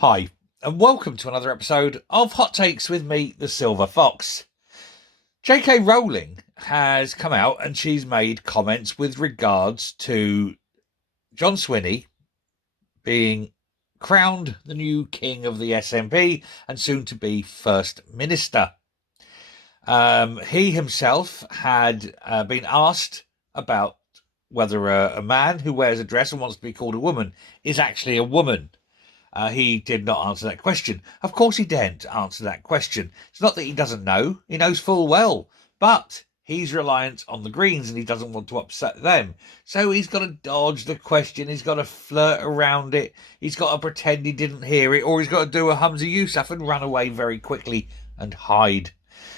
Hi, and welcome to another episode of Hot Takes with me, the Silver Fox. J.K. Rowling has come out and she's made comments with regards to John Swinney being crowned the new king of the SNP and soon to be First Minister. He himself had been asked about whether a man who wears a dress and wants to be called a woman is actually a woman. He did not answer that question. Of course he daren't answer that question. It's not that he doesn't know. He knows full well. But he's reliant on the Greens and he doesn't want to upset them. So he's got to dodge the question. He's got to flirt around it. He's got to pretend he didn't hear it. Or he's got to do a Humza Yousaf and run away very quickly and hide.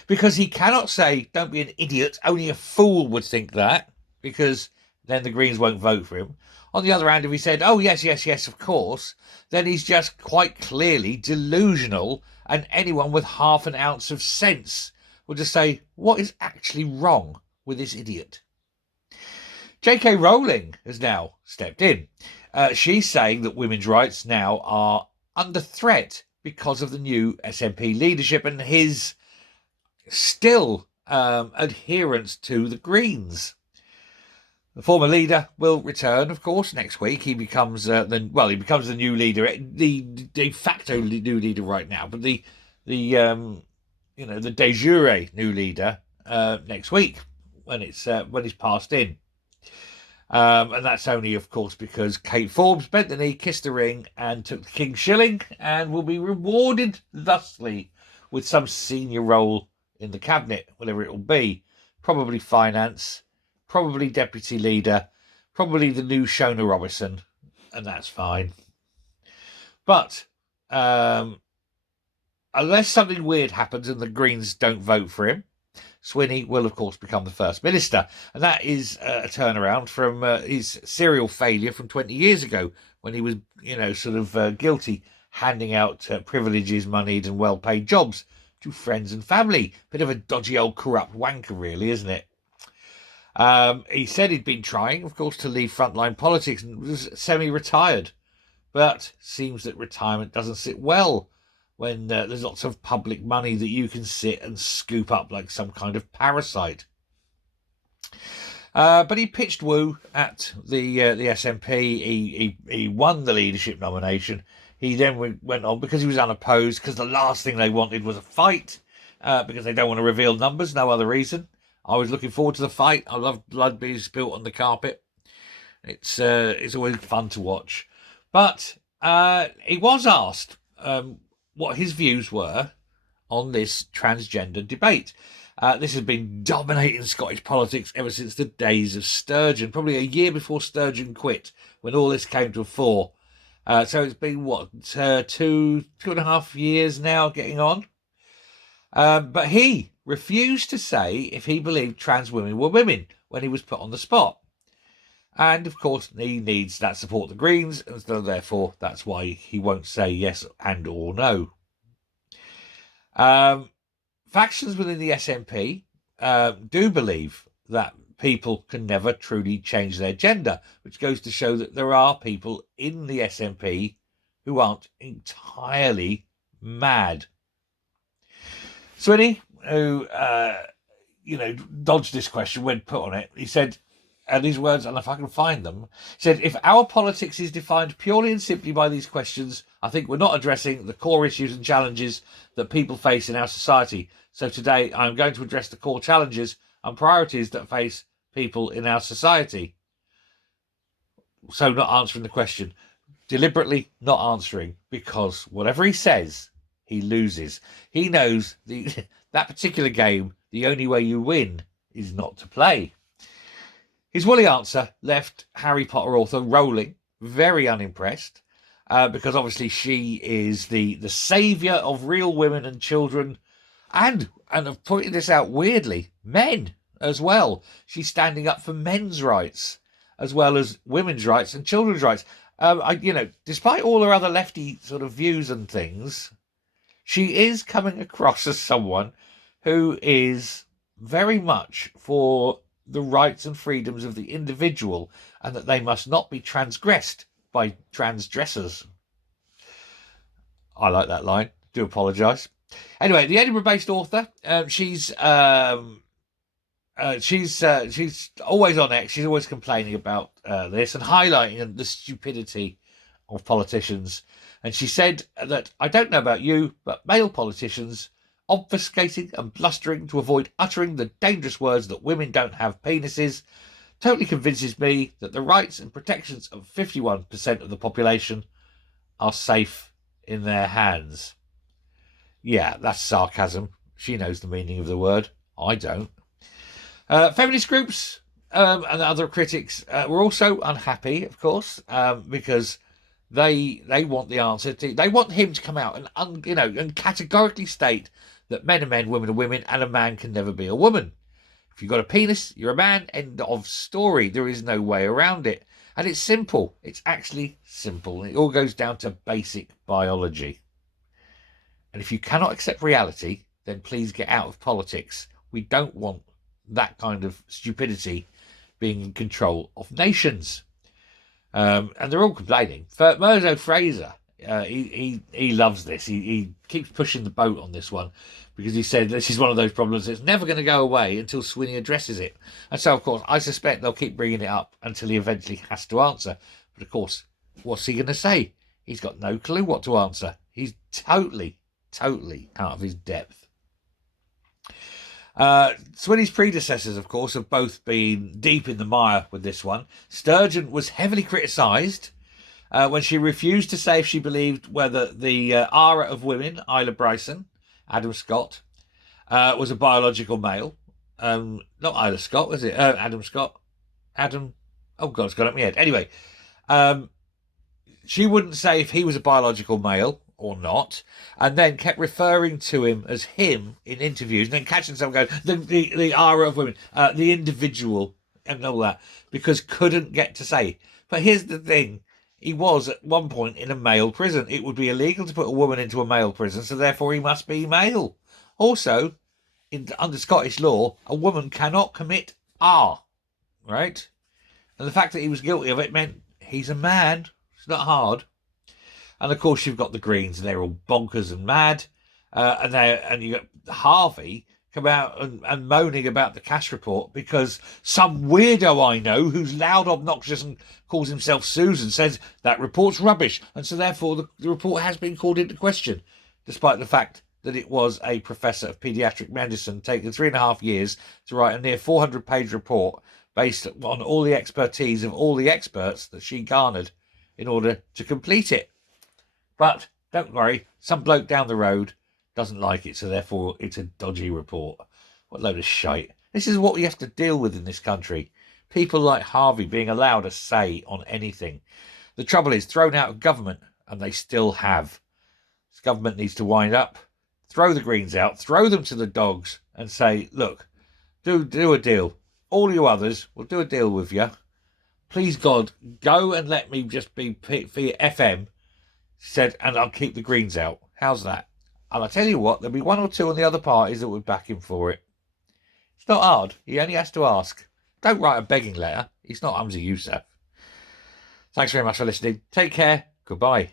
Because he cannot say, don't be an idiot. Only a fool would think that. Because then the Greens won't vote for him. On the other hand, if he said, oh, yes, of course, then he's just quite clearly delusional, and anyone with half an ounce of sense will just say, what is actually wrong with this idiot? J.K. Rowling has now stepped in. She's saying that women's rights now are under threat because of the new SNP leadership and his still adherence to the Greens. The former leader will return, of course, next week. He becomes the new leader, the de facto new leader right now, but the de jure new leader next week when he's passed in. And that's only, of course, because Kate Forbes bent the knee, kissed the ring, and took the King's shilling, and will be rewarded thusly with some senior role in the cabinet, whatever it will be, probably finance. Probably deputy leader, probably the new Shona Robinson, and that's fine. But unless something weird happens and the Greens don't vote for him, Swinney will, of course, become the First Minister. And that is a turnaround from his serial failure from 20 years ago when he was, guilty, handing out privileges, moneyed and well-paid jobs to friends and family. Bit of a dodgy old corrupt wanker, really, isn't it? He said he'd been trying, of course, to leave frontline politics and was semi-retired. But seems that retirement doesn't sit well when there's lots of public money that you can sit and scoop up like some kind of parasite. But he pitched woo at the SNP. He won the leadership nomination. He then went on because he was unopposed, because the last thing they wanted was a fight, because they don't want to reveal numbers, no other reason. I was looking forward to the fight. I love blood being spilt on the carpet. It's always fun to watch. But he was asked what his views were on this transgender debate. This has been dominating Scottish politics ever since the days of Sturgeon, probably a year before Sturgeon quit, when all this came to a fore. So it's been, 2.5 years now getting on? But he refused to say if he believed trans women were women when he was put on the spot. And, of course, he needs that support of the Greens, and so therefore that's why he won't say yes and or no. Factions within the SNP do believe that people can never truly change their gender, which goes to show that there are people in the SNP who aren't entirely mad. Swinney, who, dodged this question when put on it, he said, and these words, and if I can find them, he said, if our politics is defined purely and simply by these questions, I think we're not addressing the core issues and challenges that people face in our society. So today I'm going to address the core challenges and priorities that face people in our society. So not answering the question, deliberately not answering, because whatever he says, he loses. He knows that particular game, the only way you win is not to play. His woolly answer left Harry Potter author Rowling very unimpressed, because obviously she is the saviour of real women and children, and I've pointed this out weirdly, men as well. She's standing up for men's rights as well as women's rights and children's rights. Despite all her other lefty sort of views and things, she is coming across as someone who is very much for the rights and freedoms of the individual, and that they must not be transgressed by transgressors. I like that line. Do apologise. Anyway, the Edinburgh-based author, she's always on X. She's always complaining about this and highlighting the stupidity of politicians. And she said that, I don't know about you, but male politicians obfuscating and blustering to avoid uttering the dangerous words that women don't have penises totally convinces me that the rights and protections of 51% of the population are safe in their hands. Yeah, that's sarcasm. She knows the meaning of the word. I don't. Feminist groups and other critics were also unhappy, of course, because they want the answer. They want him to come out and categorically state that men are men, women are women, and a man can never be a woman. If you've got a penis, you're a man. End of story. There is no way around it. And it's simple. It's actually simple. It all goes down to basic biology. And if you cannot accept reality, then please get out of politics. We don't want that kind of stupidity being in control of nations. And they're all complaining. Murdo Fraser, he loves this. He keeps pushing the boat on this one because he said this is one of those problems that's never going to go away until Swinney addresses it. And so, of course, I suspect they'll keep bringing it up until he eventually has to answer. But, of course, what's he going to say? He's got no clue what to answer. He's totally out of his depth. Swinney's predecessors, of course, have both been deep in the mire with this one. Sturgeon was heavily criticised when she refused to say if she believed whether the Ara of women, Isla Bryson, Adam Scott, was a biological male. Not Isla Scott, was it? Adam Scott. Adam. Oh, God, it's gone up my head. Anyway, she wouldn't say if he was a biological male or not, and then kept referring to him as him in interviews, and then catching someone going, the Ara of women, the individual, and all that, because couldn't get to say. But here's the thing. He was at one point in a male prison. It would be illegal to put a woman into a male prison, so therefore he must be male. Also, under Scottish law, a woman cannot commit right? And the fact that he was guilty of it meant he's a man. It's not hard. And of course, you've got the Greens, and they're all bonkers and mad. And you got Harvey come out and moaning about the cash report because some weirdo I know who's loud, obnoxious, and calls himself Susan says that report's rubbish. And so therefore, the report has been called into question, despite the fact that it was a professor of paediatric medicine taking 3.5 years to write a near 400-page report based on all the expertise of all the experts that she garnered in order to complete it. But don't worry, some bloke down the road doesn't like it, so therefore it's a dodgy report. What load of shite. This is what we have to deal with in this country. People like Harvey being allowed a say on anything. The trouble is, thrown out of government, and they still have. This government needs to wind up, throw the Greens out, throw them to the dogs, and say, look, do a deal. All you others will do a deal with you. Please, God, go and let me just be FM. Said, and I'll keep the Greens out. How's that? And I'll tell you what, there'll be one or two on the other parties that would back him for it. It's not hard. He only has to ask. Don't write a begging letter. He's not Humza Yousaf. Thanks very much for listening. Take care. Goodbye.